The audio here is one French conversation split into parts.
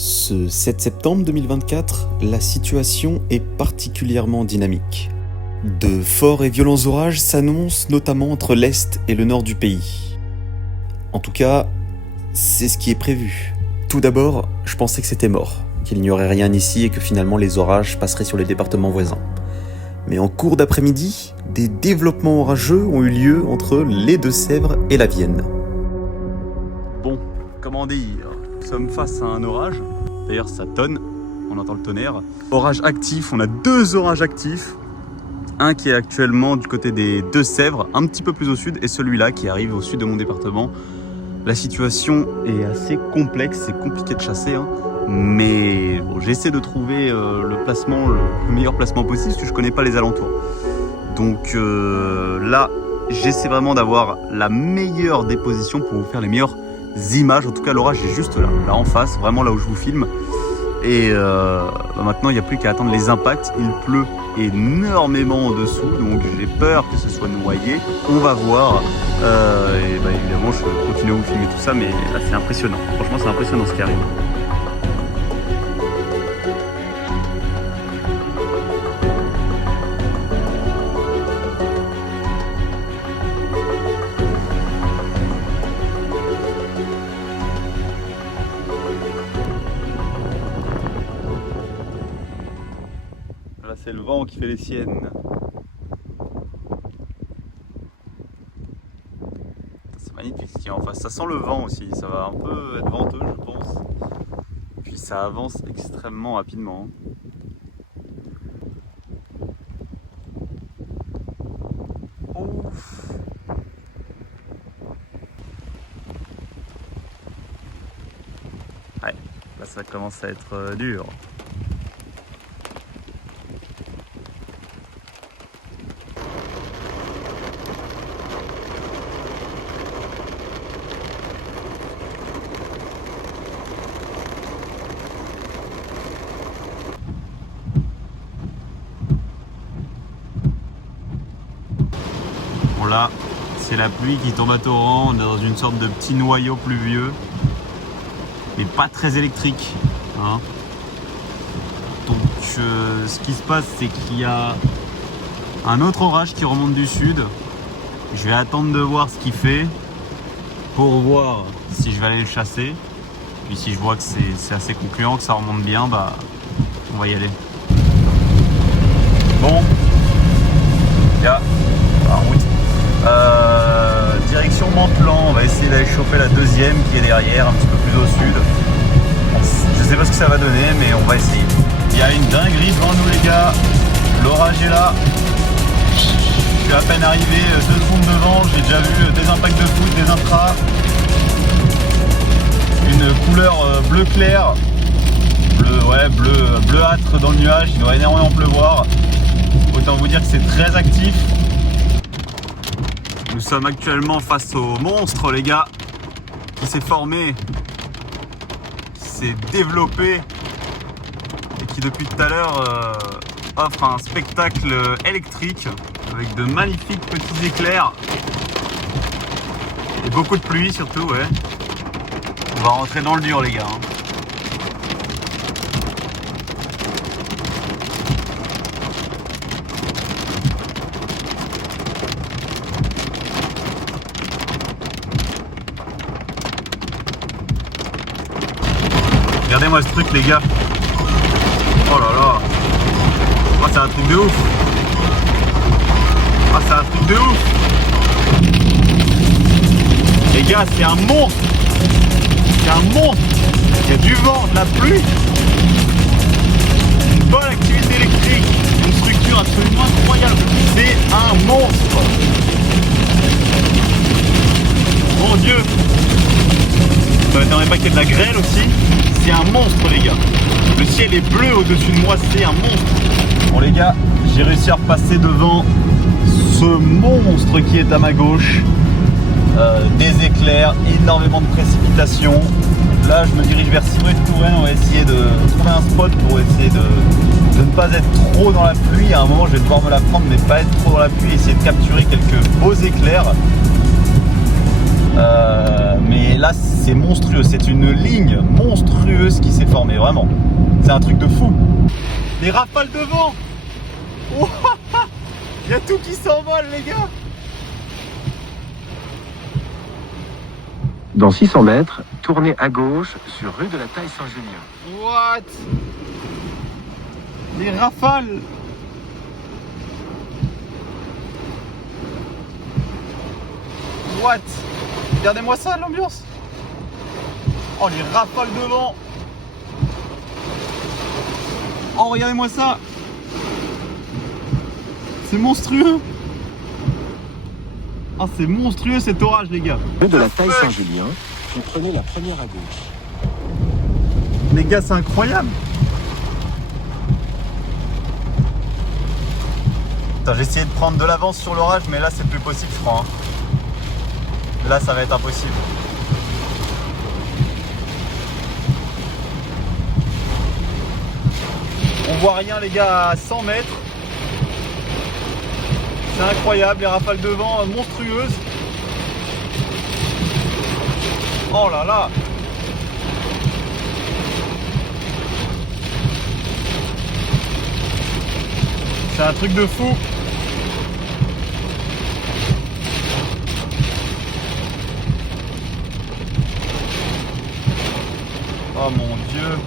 Ce 7 septembre 2024, la situation est particulièrement dynamique. De forts et violents orages s'annoncent notamment entre l'Est et le Nord du pays. En tout cas, c'est ce qui est prévu. Tout d'abord, je pensais que c'était mort, qu'il n'y aurait rien ici et que finalement les orages passeraient sur les départements voisins. Mais en cours d'après-midi, des développements orageux ont eu lieu entre les Deux-Sèvres et la Vienne. Bon, comment dire, nous sommes face à un orage, d'ailleurs ça tonne, on entend le tonnerre. Orage actif, on a deux orages actifs, un qui est actuellement du côté des Deux-Sèvres, un petit peu plus au sud, et celui-là qui arrive au sud de mon département. La situation est assez complexe, c'est compliqué de chasser, mais bon, j'essaie de trouver le meilleur placement possible parce que je connais pas les alentours. Donc là, j'essaie vraiment d'avoir la meilleure déposition pour vous faire les meilleures images. En tout cas, l'orage est juste là en face, vraiment là où je vous filme. Et maintenant, il n'y a plus qu'à attendre les impacts. Il pleut énormément en dessous, donc j'ai peur que ce soit noyé. On va voir. Et évidemment, je continue à vous filmer tout ça, mais là, c'est impressionnant. Franchement, c'est impressionnant ce qui arrive. Là, c'est le vent qui fait les siennes. C'est magnifique ce qu'il y a en face. Ça sent le vent aussi. Ça va un peu être venteux, je pense. Puis ça avance extrêmement rapidement. Ouf. Ouais, là ça commence à être dur. Bon là, c'est la pluie qui tombe à torrent, on est dans une sorte de petit noyau pluvieux, mais pas très électrique. Donc ce qui se passe, c'est qu'il y a un autre orage qui remonte du sud. Je vais attendre de voir ce qu'il fait pour voir si je vais aller le chasser. Puis si je vois que c'est assez concluant, que ça remonte bien, on va y aller. Bon, il y a en route. Direction Mantelan, on va essayer d'aller choper la deuxième qui est derrière, un petit peu plus au sud. Je sais pas ce que ça va donner, mais on va essayer. Il y a une dinguerie devant nous les gars, l'orage est là. Je suis à peine arrivé 2 secondes devant, j'ai déjà vu des impacts de foot, des intras. Une couleur bleu clair, bleuâtre dans le nuage, il doit énormément pleuvoir. Autant vous dire que c'est très actif. Nous sommes actuellement face au monstre les gars, qui s'est formé, qui s'est développé et qui depuis tout à l'heure offre un spectacle électrique avec de magnifiques petits éclairs et beaucoup de pluie surtout. Ouais. On va rentrer dans le dur les gars. Regardez-moi ce truc les gars. Oh là là. Oh, c'est un truc de ouf. Ah, c'est un truc de ouf. Les gars, c'est un monstre. C'est un monstre. Il y a du vent, de la pluie. Une bonne activité électrique. Une structure absolument incroyable. C'est un monstre. Mon Dieu. Ça m'étonnerait pas qu'il y ait de la grêle aussi. C'est un monstre les gars. Le ciel est bleu au-dessus de moi, c'est un monstre. Bon les gars, j'ai réussi à repasser devant ce monstre qui est à ma gauche. Des éclairs, énormément de précipitations. Là je me dirige vers Civray-de-Touraine. On va essayer de trouver un spot pour essayer de ne pas être trop dans la pluie. À un moment je vais devoir me la prendre mais pas être trop dans la pluie. Essayer de capturer quelques beaux éclairs. Mais là c'est monstrueux, c'est une ligne monstrueuse qui s'est formée, vraiment. C'est un truc de fou. Les rafales de vent. Oh, il y a tout qui s'envole, les gars. Dans 600 mètres, tournez à gauche sur rue de la Taille-Saint-Julien. What? Les rafales. What? Regardez-moi ça, l'ambiance. Oh, les rafales de vent. Oh, regardez-moi ça. C'est monstrueux. Ah, c'est monstrueux cet orage, les gars. Rue de la Taille-Saint-Julien, vous prenez la première à gauche. Les gars, c'est incroyable. Attends, j'ai essayé de prendre de l'avance sur l'orage, mais là, c'est plus possible, je crois. Là, ça va être impossible. On voit rien, les gars, à 100 mètres. C'est incroyable, les rafales de vent monstrueuses. Oh là là. C'est un truc de fou. Oh mon Dieu.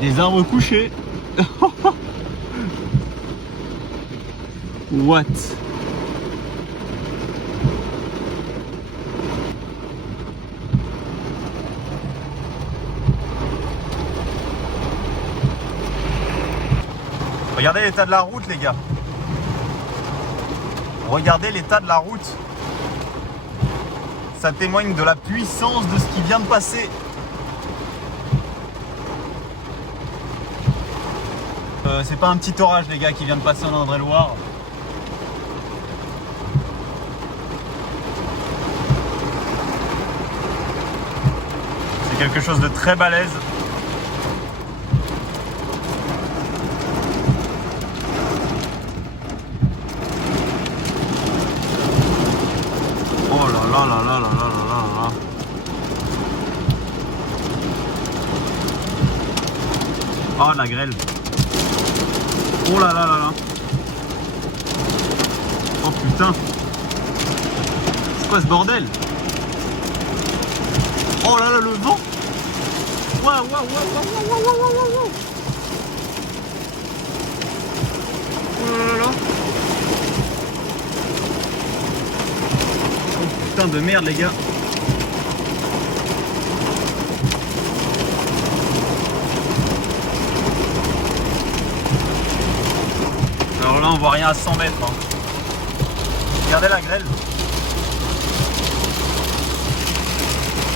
Des arbres couchés. What? Regardez l'état de la route, les gars. Regardez l'état de la route. Ça témoigne de la puissance de ce qui vient de passer. C'est pas un petit orage, les gars, qui vient de passer en Indre-et-Loire. C'est quelque chose de très balèze. Oh là là là là là là là là. Oh, la grêle. Oh là là là là. Oh putain. C'est quoi ce bordel? Oh là là, le vent. Waouh, waouh, waouh, waouh, waouh, waouh, waouh, waouh. Oh là là là. Oh putain de merde, les gars. Alors là, on voit rien à 100 mètres. Hein. Regardez la grêle.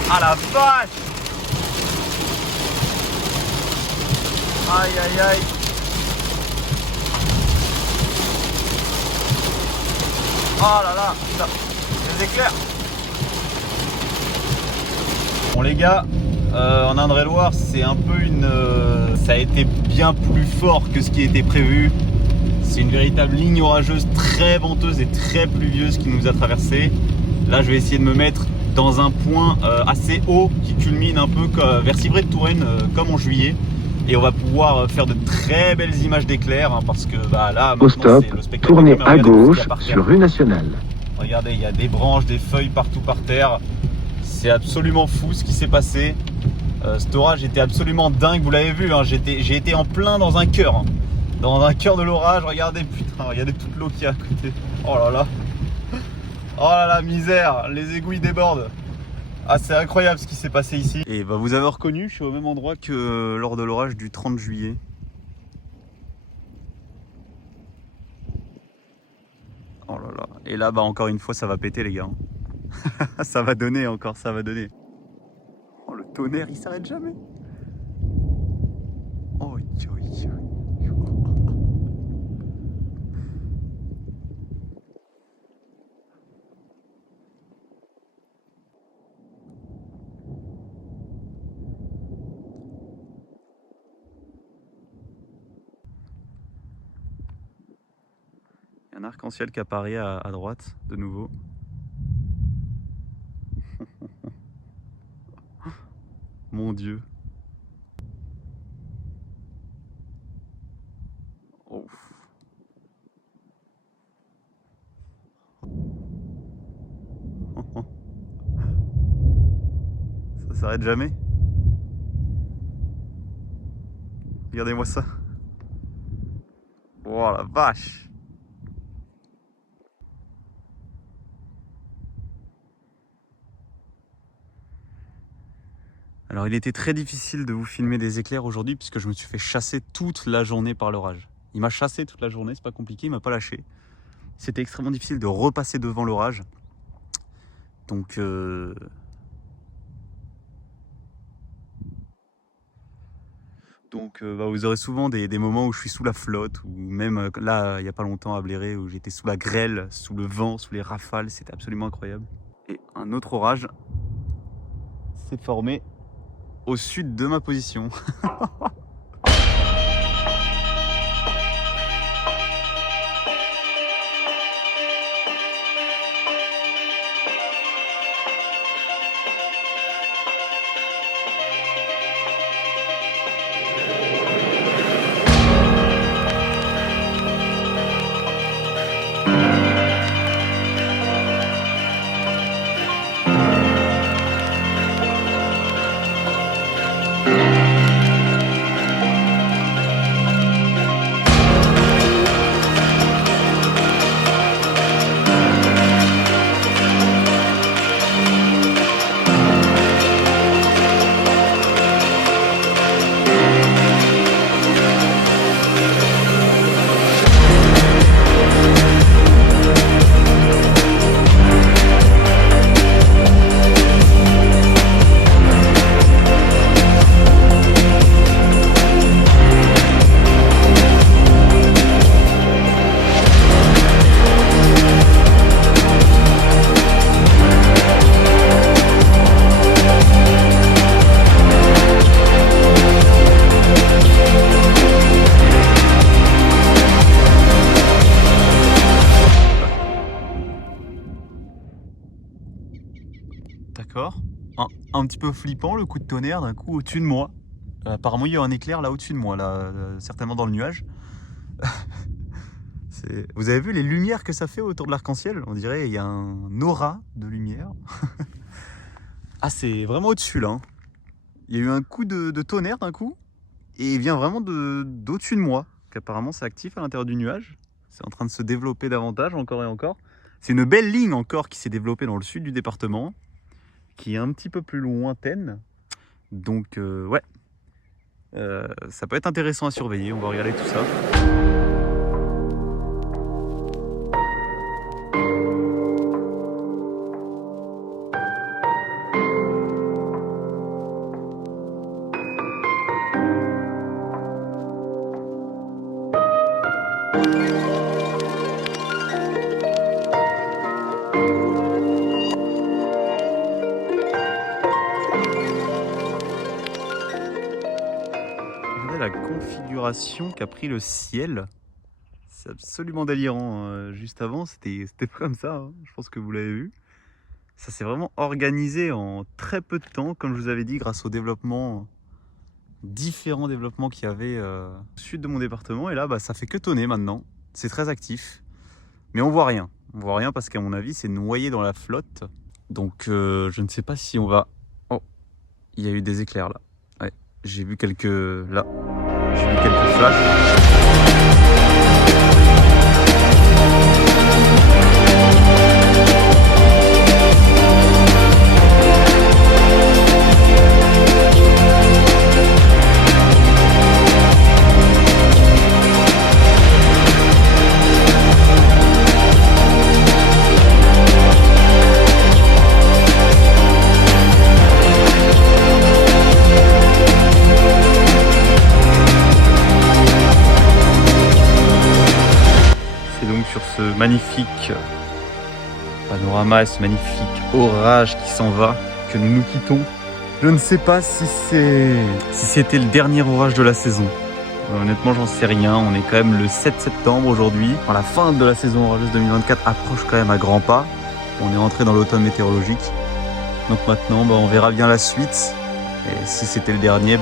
Ah la vache! Aïe aïe aïe. Oh là là, putain, les éclairs. Bon les gars, en Indre-et-Loire, c'est un peu une... ça a été bien plus fort que ce qui était prévu. C'est une véritable ligne orageuse très venteuse et très pluvieuse qui nous a traversé. Là, je vais essayer de me mettre dans un point assez haut qui culmine un peu vers Civray-de-Touraine comme en juillet. Et on va pouvoir faire de très belles images d'éclairs hein, parce que bah, là, au stop, c'est le spectacle. tournez à gauche sur rue Nationale. Regardez, il y a des branches, des feuilles partout par terre. C'est absolument fou ce qui s'est passé. Cet orage était absolument dingue, vous l'avez vu, hein, j'ai été en plein dans un cœur. Hein. Dans un cœur de l'orage, regardez, putain, regardez toute l'eau qu'il y a à côté. Oh là là. Oh là là, misère, les égouts ils débordent. Ah, c'est incroyable ce qui s'est passé ici. Et bah, vous avez reconnu, je suis au même endroit que lors de l'orage du 30 juillet. Oh là là. Et là, bah, encore une fois, ça va péter, les gars. Ça va donner encore, ça va donner. Oh, le tonnerre, il s'arrête jamais. Oh, Un arc-en-ciel qui apparaît à droite, de nouveau. Mon Dieu. Oh. Ça s'arrête jamais. Regardez-moi ça. Oh la vache. Alors il était très difficile de vous filmer des éclairs aujourd'hui puisque je me suis fait chasser toute la journée par l'orage. Il m'a chassé toute la journée, c'est pas compliqué, il m'a pas lâché. C'était extrêmement difficile de repasser devant l'orage. Donc vous aurez souvent des moments où je suis sous la flotte, ou même là, il n'y a pas longtemps à Bléré, où j'étais sous la grêle, sous le vent, sous les rafales, c'était absolument incroyable. Et un autre orage s'est formé au sud de ma position. D'accord. Un petit peu flippant le coup de tonnerre d'un coup au-dessus de moi. Apparemment il y a un éclair là au-dessus de moi, là, certainement dans le nuage. Vous avez vu les lumières que ça fait autour de l'arc-en-ciel? On dirait qu'il y a un aura de lumière. Ah, c'est vraiment au-dessus là. Il y a eu un coup de tonnerre d'un coup. Et il vient vraiment d'au-dessus de moi. Apparemment c'est actif à l'intérieur du nuage. C'est en train de se développer davantage encore et encore. C'est une belle ligne encore qui s'est développée dans le sud du département, qui est un petit peu plus lointaine. Donc ouais, ça peut être intéressant à surveiller. On va regarder tout ça. La configuration qu'a pris le ciel, c'est absolument délirant. Juste avant c'était pas comme ça, hein. Je pense que vous l'avez vu. Ça s'est vraiment organisé en très peu de temps, comme je vous avais dit, grâce aux différents développements qu'il y avait au sud de mon département. Et là ça fait que tonner maintenant, c'est très actif, mais on voit rien parce qu'à mon avis c'est noyé dans la flotte. Donc je ne sais pas si on va... Oh, il y a eu des éclairs là. Ouais, j'ai vu quelques... Là, j'ai vu quelques flashs. Sur ce magnifique panorama et ce magnifique orage qui s'en va, que nous nous quittons. Je ne sais pas si c'était le dernier orage de la saison. Honnêtement, j'en sais rien. On est quand même le 7 septembre aujourd'hui. Enfin, la fin de la saison orageuse 2024 approche quand même à grands pas. On est rentré dans l'automne météorologique. Donc maintenant, on verra bien la suite. Et si c'était le dernier,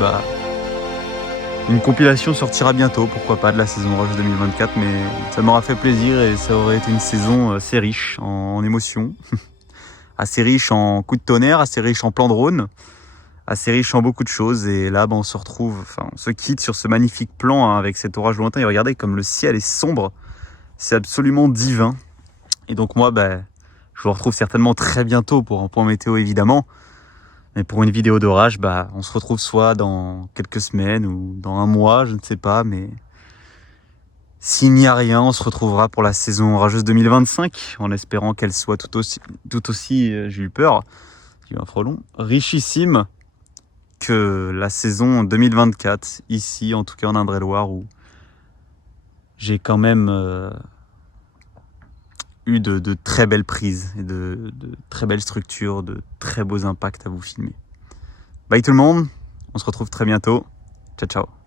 une compilation sortira bientôt, pourquoi pas, de la saison orageuse 2024. Mais ça m'aura fait plaisir et ça aurait été une saison assez riche en émotions. Assez riche en coups de tonnerre, assez riche en plans de Rhône. Assez riche en beaucoup de choses, et là on se retrouve, on se quitte sur ce magnifique plan avec cet orage lointain, et regardez comme le ciel est sombre, c'est absolument divin. Et donc moi je vous retrouve certainement très bientôt pour un point météo évidemment, mais pour une vidéo d'orage on se retrouve soit dans quelques semaines ou dans un mois, je ne sais pas, mais s'il n'y a rien, on se retrouvera pour la saison orageuse 2025, en espérant qu'elle soit tout aussi, j'ai eu peur, j'ai eu un frelon, richissime que la saison 2024, ici, en tout cas en Indre-et-Loire, où j'ai quand même eu de très belles prises et de très belles structures, de très beaux impacts à vous filmer. Bye tout le monde, on se retrouve très bientôt. Ciao ciao.